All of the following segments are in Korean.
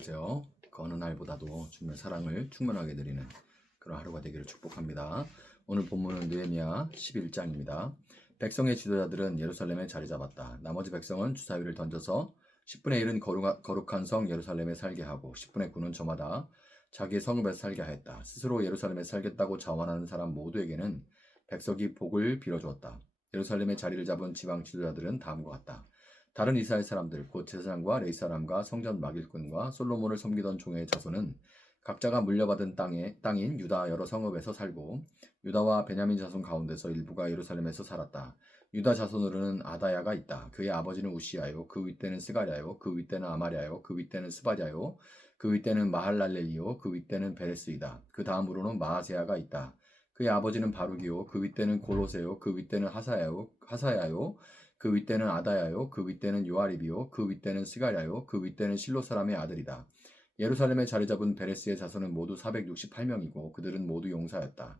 안녕하세요. 그 어느 날보다도 주님의 사랑을 충만하게 드리는 그런 하루가 되기를 축복합니다. 오늘 본문은 느헤미야 11장입니다. 백성의 지도자들은 예루살렘에 자리 잡았다. 나머지 백성은 주사위를 던져서 10분의 1은 거룩한 성 예루살렘에 살게 하고 10분의 9는 저마다 자기의 성읍에서 살게 하였다. 스스로 예루살렘에 살겠다고 자원하는 사람 모두에게는 백성이 복을 빌어주었다. 예루살렘에 자리를 잡은 지방 지도자들은 다음과 같다. 다른 이스라엘 사람들 곧 제사장과 레위 사람과 성전 막일꾼과 솔로몬을 섬기던 종의 자손은 각자가 물려받은 땅인 유다 여러 성읍에서 살고 유다와 베냐민 자손 가운데서 일부가 예루살렘에서 살았다. 유다 자손으로는 아다야가 있다. 그의 아버지는 우시야요, 그 윗대는 스가랴요, 그 윗대는 아마랴요, 그 윗대는 스바랴요, 그 윗대는 마할랄렐리요, 그 윗대는 베레스이다. 그 다음으로는 마아세야가 있다. 그의 아버지는 바룩이요, 그 윗대는 골로세요, 그 윗대는 하사야요, 그 윗대는 아다야요, 그 윗대는 요아립이요, 그 윗대는 스가랴요, 그 윗대는 실로 사람의 아들이다. 예루살렘에 자리 잡은 베레스의 자손은 모두 468명이고 그들은 모두 용사였다.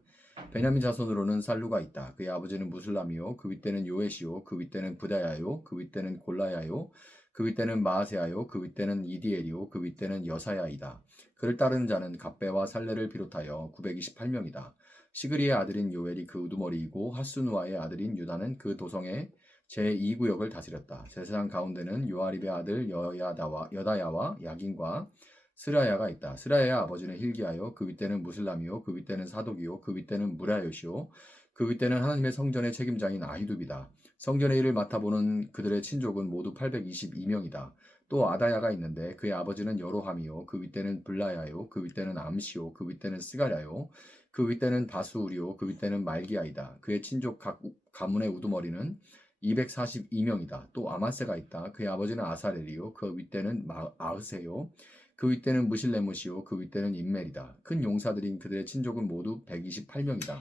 베냐민 자손으로는 살루가 있다. 그의 아버지는 무슬람이요, 그 윗대는 요에시요, 그 윗대는 부다야요, 그 윗대는 골라야요, 그 윗대는 마아세야요, 그 윗대는 이디엘이요, 그 윗대는 여사야이다. 그를 따르는 자는 갑배와 살레를 비롯하여 928명이다. 시그리의 아들인 요엘이 그 우두머리이고 하수누아의 아들인 유다는 그 도성의 제2구역을 다스렸다. 제사장 가운데는 요아립의 아들 여다야와 야긴과 스라야가 있다. 스라야의 아버지는 hil기야요, 그 윗대는 무슬람이요, 그 윗대는 사독이요, 그 윗대는 무라요시요, 그 윗대는 하나님의 성전의 책임자인 아히둡이다. 성전의 일을 맡아보는 그들의 친족은 모두 822명이다. 또 아다야가 있는데 그의 아버지는 여로함이요, 그 윗대는 블라야요, 그 윗대는 암시요, 그 윗대는 스가랴요, 그 윗대는 바수우리요, 그 윗대는 말기야이다. 그의 친족 각 가문의 우두머리는 242명이다. 또 아마세가 있다. 그의 아버지는 아사렐이요, 그 윗대는 아흐세요, 그 윗대는 무실레못이요, 그 윗대는 인멜이다. 큰 용사들인 그들의 친족은 모두 128명이다.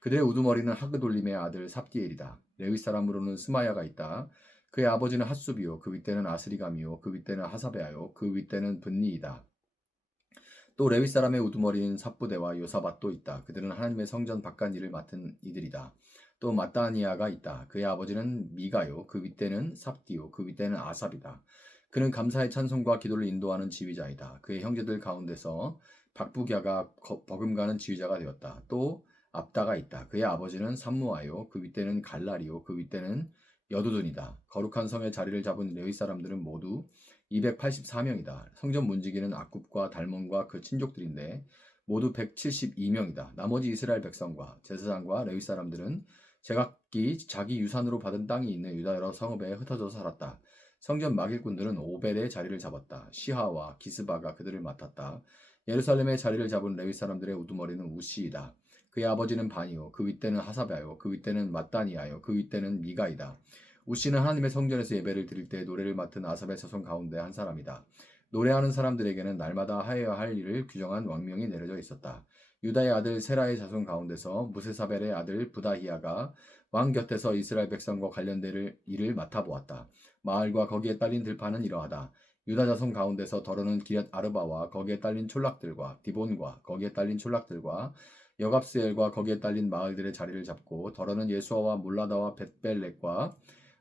그들의 우두머리는 하그돌림의 아들 삽디엘이다. 레위 사람으로는 스마야가 있다. 그의 아버지는 핫수비요, 그 윗대는 아스리감이요, 그 윗대는 하사베아요, 그 윗대는 분니이다. 또 레위 사람의 우두머리인 삽부대와 요사밭도 있다. 그들은 하나님의 성전 바깥 일을 맡은 이들이다. 또 마따니아가 있다. 그의 아버지는 미가요, 그 윗대는 삽디요, 그 윗대는 아삽이다. 그는 감사의 찬송과 기도를 인도하는 지휘자이다. 그의 형제들 가운데서 박부갸가 버금가는 지휘자가 되었다. 또 압다가 있다. 그의 아버지는 삼무아요, 그 윗대는 갈라리요, 그 윗대는 여두둔이다. 거룩한 성의 자리를 잡은 레위 사람들은 모두 284명이다. 성전 문지기는 악굽과 달몬과 그 친족들인데 모두 172명이다. 나머지 이스라엘 백성과 제사장과 레위 사람들은 제각기 자기 유산으로 받은 땅이 있는 유다 여러 성읍에 흩어져 살았다. 성전 막일꾼들은 오벨의 자리를 잡았다. 시하와 기스바가 그들을 맡았다. 예루살렘의 자리를 잡은 레위 사람들의 우두머리는 우시이다. 그의 아버지는 바니요, 그 윗대는 하사베아요, 그 윗대는 마따니아요, 그 윗대는 미가이다. 우시는 하나님의 성전에서 예배를 드릴 때 노래를 맡은 아삽의 자손 가운데 한 사람이다. 노래하는 사람들에게는 날마다 하여야 할 일을 규정한 왕명이 내려져 있었다. 유다의 아들 세라의 자손 가운데서 무세사벨의 아들 부다히야가 왕 곁에서 이스라엘 백성과 관련된 일을 맡아보았다. 마을과 거기에 딸린 들판은 이러하다. 유다 자손 가운데서 더러는 기럇 아르바와 거기에 딸린 촌락들과 디본과 거기에 딸린 촌락들과 여갑스엘과 거기에 딸린 마을들의 자리를 잡고 더러는 예수아와 몰라다와 벳벨렉과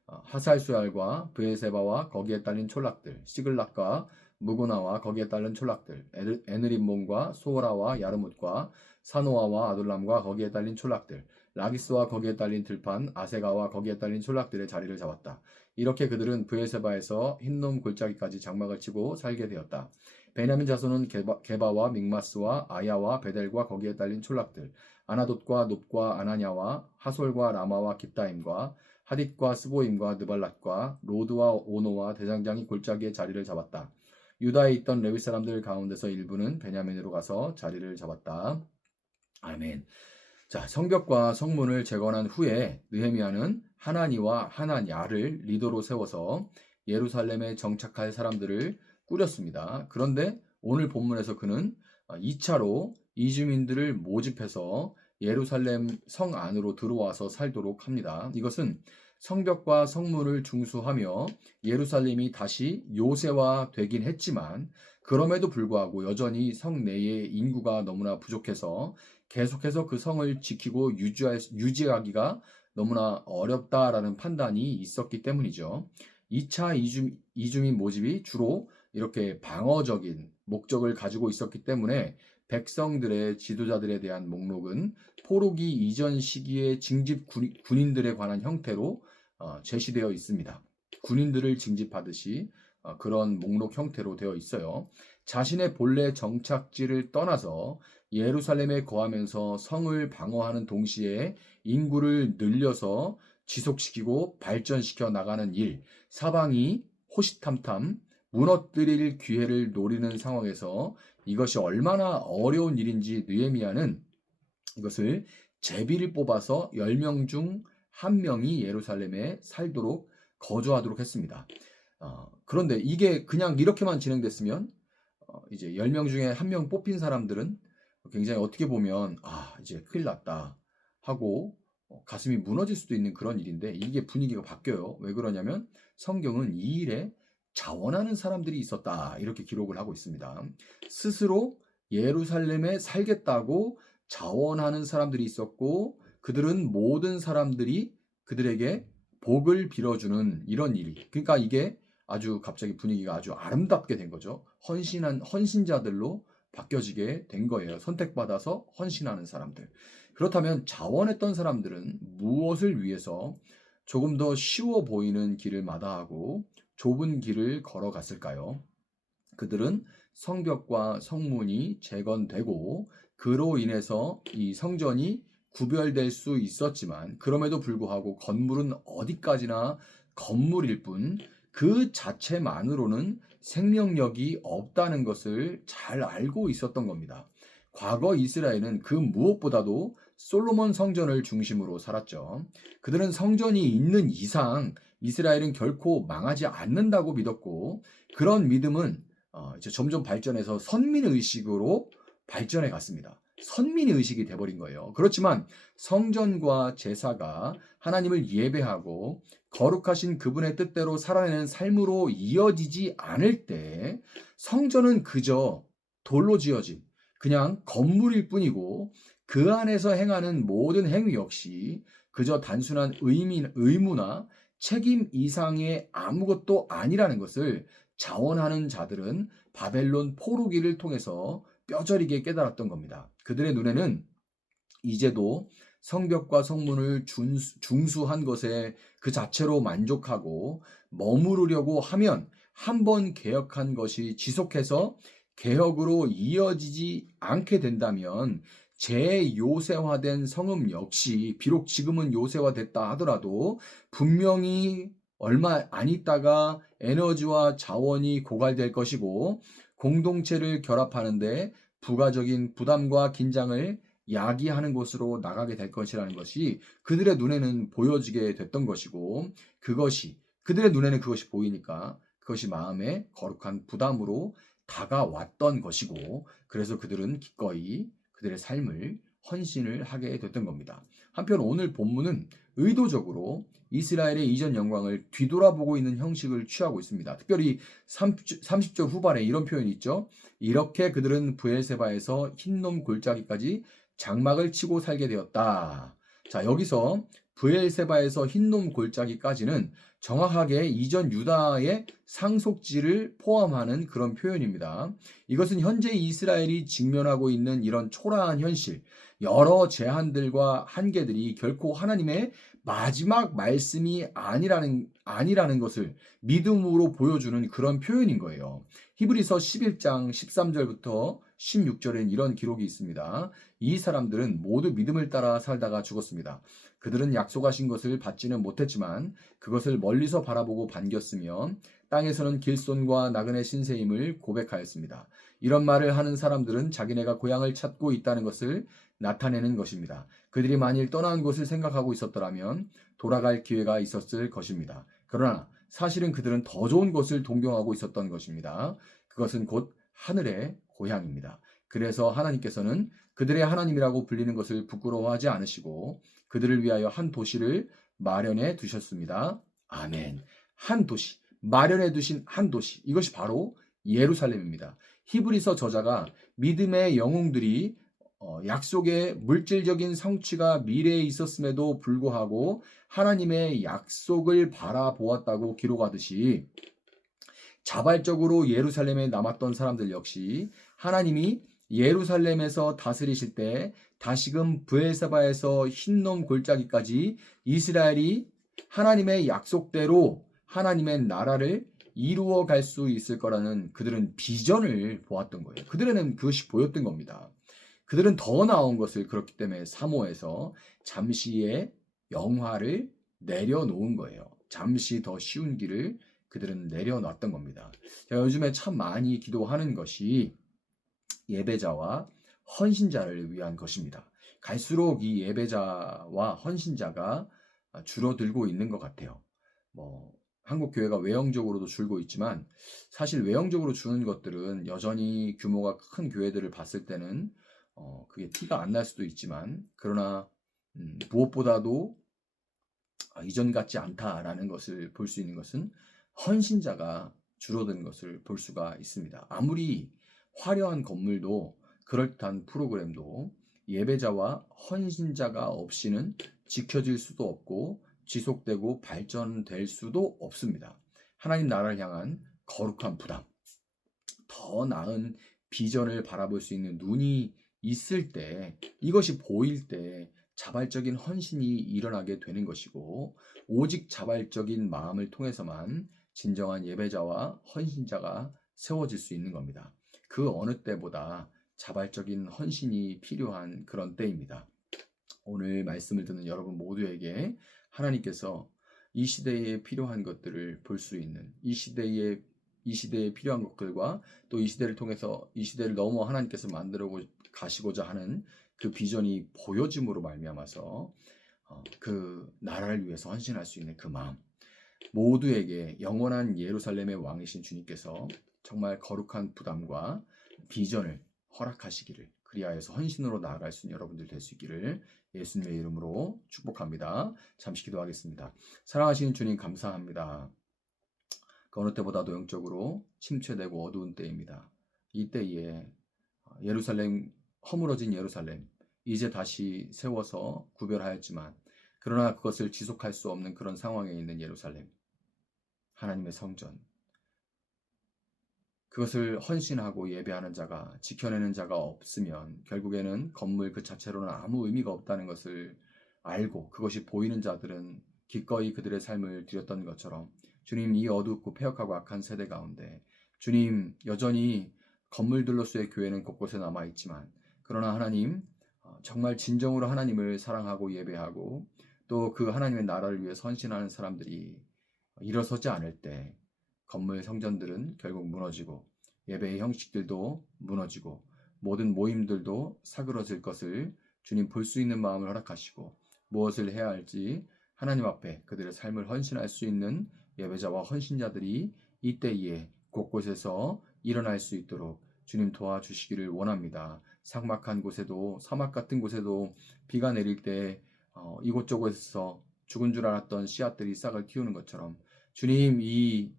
하살수알과 브에세바와 거기에 딸린 촌락들, 시글락과 무구나와 거기에 딸린 촌락들, 에느림몬과 소라와 야르뭇과 사노아와 아둘람과 거기에 딸린 촌락들, 라기스와 거기에 딸린 들판, 아세가와 거기에 딸린 촌락들의 자리를 잡았다. 이렇게 그들은 브에세바에서 흰놈 골짜기까지 장막을 치고 살게 되었다. 베냐민 자손은 게바와 믹마스와 아야와 베델과 거기에 딸린 촌락들, 아나돗과 놉과 아나냐와 하솔과 라마와 깁다임과 하딧과 스보임과 느발랏과 로드와 오노와 대장장이 골짜기에 자리를 잡았다. 유다에 있던 레위 사람들 가운데서 일부는 베냐민으로 가서 자리를 잡았다. 아멘. 자, 성벽과 성문을 재건한 후에 느헤미야는 하나니와 하나냐를 리더로 세워서 예루살렘에 정착할 사람들을 꾸렸습니다. 그런데 오늘 본문에서 그는 2차로 이주민들을 모집해서 예루살렘 성 안으로 들어와서 살도록 합니다. 이것은 성벽과 성문을 중수하며 예루살렘이 다시 요새화되긴 했지만 그럼에도 불구하고 여전히 성 내의 인구가 너무나 부족해서 계속해서 그 성을 지키고 유지하기가 너무나 어렵다라는 판단이 있었기 때문이죠. 2차 이주민 모집이 주로 이렇게 방어적인 목적을 가지고 있었기 때문에 백성들의 지도자들에 대한 목록은 포로기 이전 시기의 징집 군인들에 관한 형태로 제시되어 있습니다. 군인들을 징집하듯이 그런 목록 형태로 되어 있어요. 자신의 본래 정착지를 떠나서 예루살렘에 거하면서 성을 방어하는 동시에 인구를 늘려서 지속시키고 발전시켜 나가는 일, 사방이 호시탐탐 무너뜨릴 기회를 노리는 상황에서 이것이 얼마나 어려운 일인지 느헤미야는 이것을 제비를 뽑아서 10명 중 1명이 예루살렘에 살도록 거주하도록 했습니다. 그런데 이게 그냥 이렇게만 진행됐으면 이제 10명 중에 1명 뽑힌 사람들은 굉장히 어떻게 보면 이제 큰일 났다 하고 가슴이 무너질 수도 있는 그런 일인데 이게 분위기가 바뀌어요. 왜 그러냐면 성경은 이 일에 자원하는 사람들이 있었다 이렇게 기록을 하고 있습니다. 스스로 예루살렘에 살겠다고 자원하는 사람들이 있었고 그들은 모든 사람들이 그들에게 복을 빌어주는 이런 일이 그러니까 이게 아주 갑자기 분위기가 아주 아름답게 된 거죠. 헌신한 헌신자들로 바뀌어지게 된 거예요. 선택받아서 헌신하는 사람들. 그렇다면 자원했던 사람들은 무엇을 위해서 조금 더 쉬워 보이는 길을 마다하고 좁은 길을 걸어갔을까요? 그들은 성벽과 성문이 재건되고 그로 인해서 이 성전이 구별될 수 있었지만 그럼에도 불구하고 건물은 어디까지나 건물일 뿐 그 자체만으로는 생명력이 없다는 것을 잘 알고 있었던 겁니다. 과거 이스라엘은 그 무엇보다도 솔로몬 성전을 중심으로 살았죠. 그들은 성전이 있는 이상 이스라엘은 결코 망하지 않는다고 믿었고 그런 믿음은 이제 점점 발전해서 선민의식으로 발전해 갔습니다. 선민의식이 돼버린 거예요. 그렇지만 성전과 제사가 하나님을 예배하고 거룩하신 그분의 뜻대로 살아내는 삶으로 이어지지 않을 때 성전은 그저 돌로 지어진 그냥 건물일 뿐이고 그 안에서 행하는 모든 행위 역시 그저 단순한 의무나 책임 이상의 아무것도 아니라는 것을 자원하는 자들은 바벨론 포로기를 통해서 뼈저리게 깨달았던 겁니다. 그들의 눈에는 이제도 성벽과 성문을 중수한 것에 그 자체로 만족하고 머무르려고 하면 한 번 개혁한 것이 지속해서 개혁으로 이어지지 않게 된다면 재요새화된 성읍 역시 비록 지금은 요새화됐다 하더라도 분명히 얼마 안 있다가 에너지와 자원이 고갈될 것이고 공동체를 결합하는데 부가적인 부담과 긴장을 야기하는 곳으로 나가게 될 것이라는 것이 그들의 눈에는 보여지게 됐던 것이고 그들의 눈에는 그것이 보이니까 그것이 마음에 거룩한 부담으로 다가왔던 것이고 그래서 그들은 기꺼이 그들의 삶을 헌신을 하게 됐던 겁니다. 한편 오늘 본문은 의도적으로 이스라엘의 이전 영광을 뒤돌아보고 있는 형식을 취하고 있습니다. 특별히 30절 후반에 이런 표현이 있죠. 이렇게 그들은 브엘세바에서 흰놈 골짜기까지 장막을 치고 살게 되었다. 자, 여기서 브엘세바에서 흰놈 골짜기까지는 정확하게 이전 유다의 상속지를 포함하는 그런 표현입니다. 이것은 현재 이스라엘이 직면하고 있는 이런 초라한 현실, 여러 제한들과 한계들이 결코 하나님의 마지막 말씀이 아니라는 것을 믿음으로 보여주는 그런 표현인 거예요. 히브리서 11장 13절부터 16절엔 이런 기록이 있습니다. 이 사람들은 모두 믿음을 따라 살다가 죽었습니다. 그들은 약속하신 것을 받지는 못했지만 그것을 멀리서 바라보고 반겼으며 땅에서는 길손과 나그네 신세임을 고백하였습니다. 이런 말을 하는 사람들은 자기네가 고향을 찾고 있다는 것을 나타내는 것입니다. 그들이 만일 떠나는 곳을 생각하고 있었더라면 돌아갈 기회가 있었을 것입니다. 그러나 사실은 그들은 더 좋은 곳을 동경하고 있었던 것입니다. 그것은 곧 하늘의 고향입니다. 그래서 하나님께서는 그들의 하나님이라고 불리는 것을 부끄러워하지 않으시고 그들을 위하여 한 도시를 마련해 두셨습니다. 아멘. 한 도시, 마련해 두신 한 도시. 이것이 바로 예루살렘입니다. 히브리서 저자가 믿음의 영웅들이 약속의 물질적인 성취가 미래에 있었음에도 불구하고 하나님의 약속을 바라보았다고 기록하듯이 자발적으로 예루살렘에 남았던 사람들 역시 하나님이 예루살렘에서 다스리실 때 다시금 브엘세바에서 흰놈 골짜기까지 이스라엘이 하나님의 약속대로 하나님의 나라를 이루어 갈 수 있을 거라는 그들은 비전을 보았던 거예요. 그들에는 그것이 보였던 겁니다. 그들은 더 나은 것을 그렇기 때문에 사모해서 잠시의 영화를 내려놓은 거예요. 잠시 더 쉬운 길을 그들은 내려놨던 겁니다. 제가 요즘에 참 많이 기도하는 것이 예배자와 헌신자를 위한 것입니다. 갈수록 이 예배자와 헌신자가 줄어들고 있는 것 같아요. 한국 교회가 외형적으로도 줄고 있지만 사실 외형적으로 주는 것들은 여전히 규모가 큰 교회들을 봤을 때는 그게 티가 안 날 수도 있지만 그러나 무엇보다도 이전 같지 않다라는 것을 볼 수 있는 것은 헌신자가 줄어든 것을 볼 수가 있습니다. 아무리 화려한 건물도 그럴듯한 프로그램도 예배자와 헌신자가 없이는 지켜질 수도 없고 지속되고 발전될 수도 없습니다. 하나님 나라를 향한 거룩한 부담, 더 나은 비전을 바라볼 수 있는 눈이 있을 때, 이것이 보일 때 자발적인 헌신이 일어나게 되는 것이고, 오직 자발적인 마음을 통해서만 진정한 예배자와 헌신자가 세워질 수 있는 겁니다. 그 어느 때보다 자발적인 헌신이 필요한 그런 때입니다. 오늘 말씀을 듣는 여러분 모두에게 하나님께서 이 시대에 필요한 것들을 볼 수 있는, 이 시대에 필요한 것들과 또 이 시대를 통해서 이 시대를 넘어 하나님께서 만들어 가시고자 하는 그 비전이 보여짐으로 말미암아서 그 나라를 위해서 헌신할 수 있는 그 마음, 모두에게 영원한 예루살렘의 왕이신 주님께서 정말 거룩한 부담과 비전을 허락하시기를, 그리하여서 헌신으로 나아갈 수 있는 여러분들 될 수 있기를 예수님의 이름으로 축복합니다. 잠시 기도하겠습니다. 사랑하시는 주님 감사합니다. 그 어느 때보다도 영적으로 침체되고 어두운 때입니다. 이 때에 예루살렘, 허물어진 예루살렘 이제 다시 세워서 구별하였지만 그러나 그것을 지속할 수 없는 그런 상황에 있는 예루살렘, 하나님의 성전, 그것을 헌신하고 예배하는 자가, 지켜내는 자가 없으면 결국에는 건물 그 자체로는 아무 의미가 없다는 것을 알고 그것이 보이는 자들은 기꺼이 그들의 삶을 드렸던 것처럼, 주님, 이 어둡고 폐역하고 악한 세대 가운데 주님, 여전히 건물들로서의 교회는 곳곳에 남아있지만 그러나 하나님, 정말 진정으로 하나님을 사랑하고 예배하고 또 그 하나님의 나라를 위해 헌신하는 사람들이 일어서지 않을 때 건물 성전들은 결국 무너지고 예배의 형식들도 무너지고 모든 모임들도 사그러질 것을 주님 볼 수 있는 마음을 허락하시고 무엇을 해야 할지 하나님 앞에 그들의 삶을 헌신할 수 있는 예배자와 헌신자들이 이때에 곳곳에서 일어날 수 있도록 주님 도와주시기를 원합니다. 삭막한 곳에도, 사막 같은 곳에도 비가 내릴 때 이곳저곳에서 죽은 줄 알았던 씨앗들이 싹을 틔우는 것처럼 주님, 이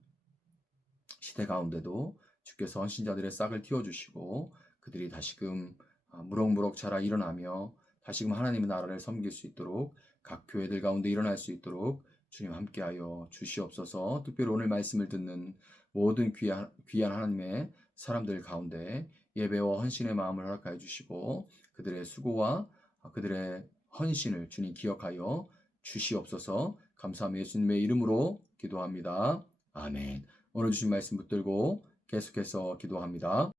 시대 가운데도 주께서 헌신자들의 싹을 틔워주시고 그들이 다시금 무럭무럭 자라 일어나며 다시금 하나님의 나라를 섬길 수 있도록 각 교회들 가운데 일어날 수 있도록 주님 함께하여 주시옵소서. 특별히 오늘 말씀을 듣는 모든 귀한 하나님의 사람들 가운데 예배와 헌신의 마음을 허락하여 주시고 그들의 수고와 그들의 헌신을 주님 기억하여 주시옵소서. 감사하며 예수님의 이름으로 기도합니다. 아멘. 오늘 주신 말씀 붙들고 계속해서 기도합니다.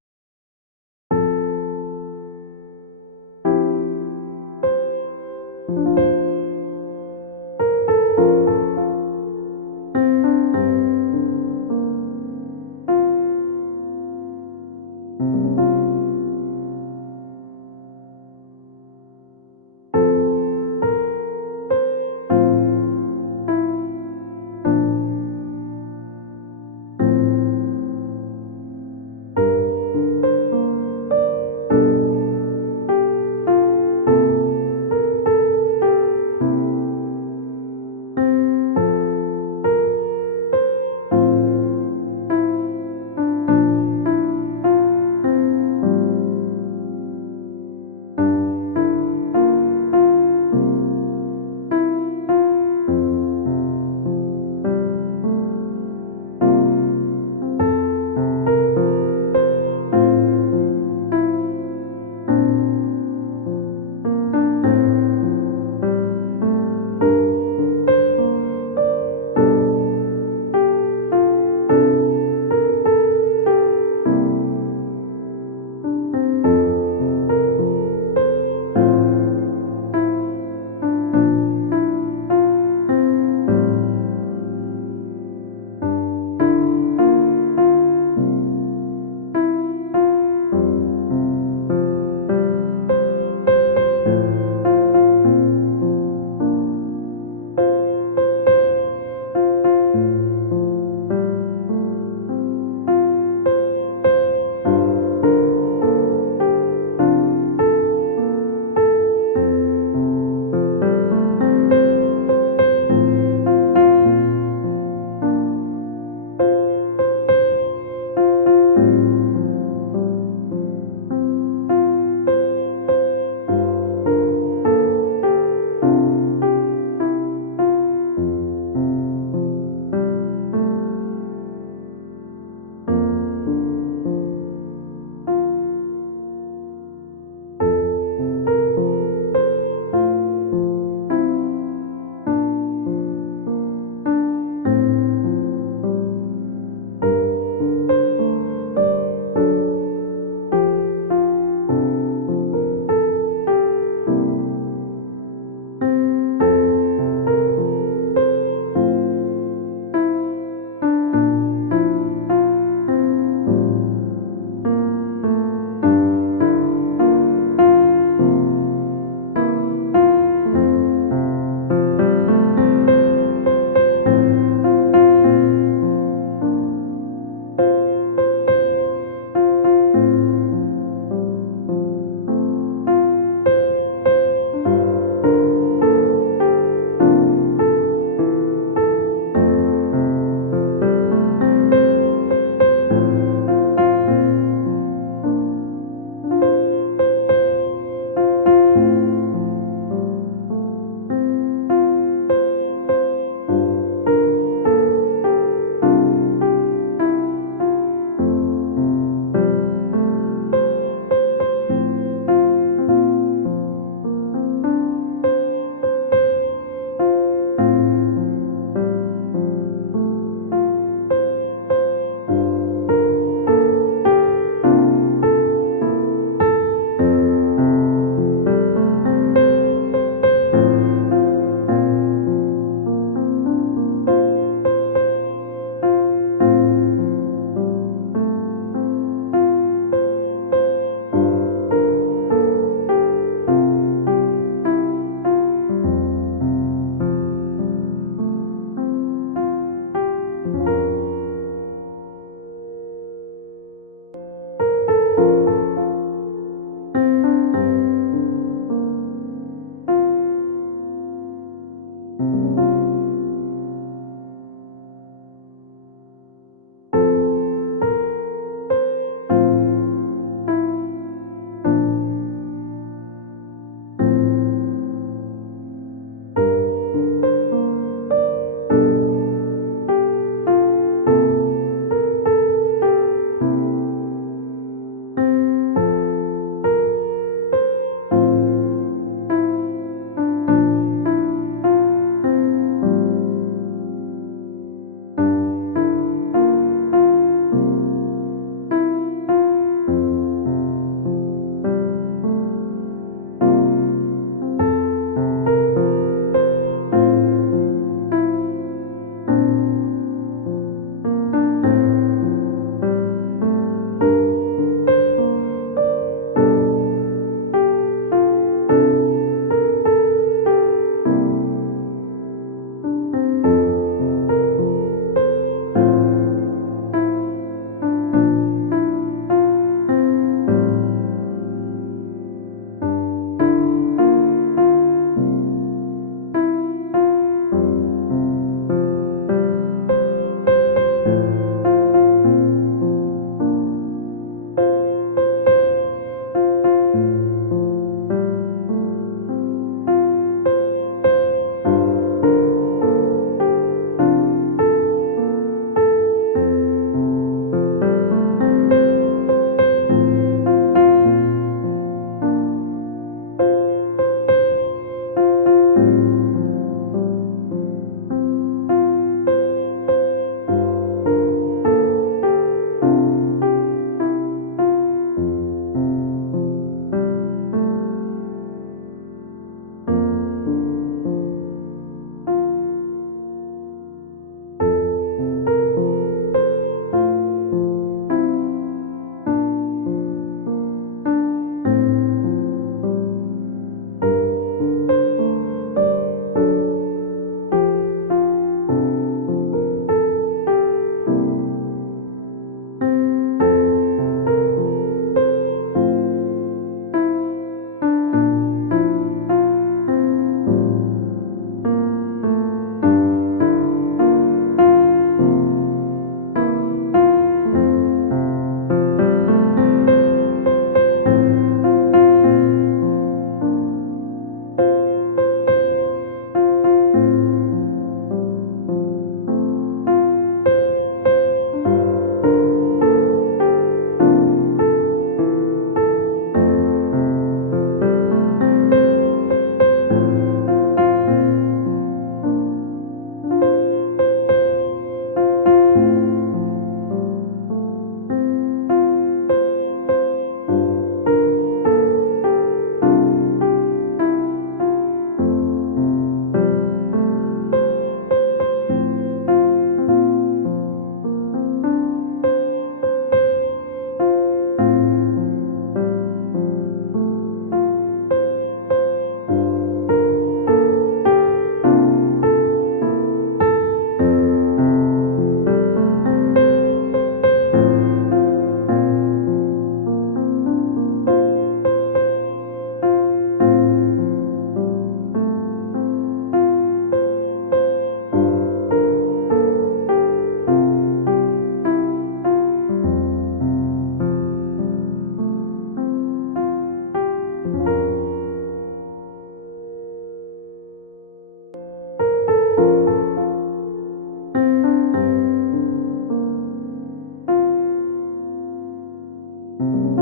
네.